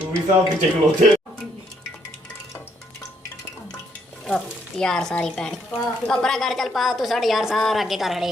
ਤੂੰ ਵੀ ਸਾਹਿਬ ਪਿੱਛੇ ਖਲੋਤੇ यार सारी पैन कपड़ा घर चल पा तू साढ़े यार सारा आगे कर खड़े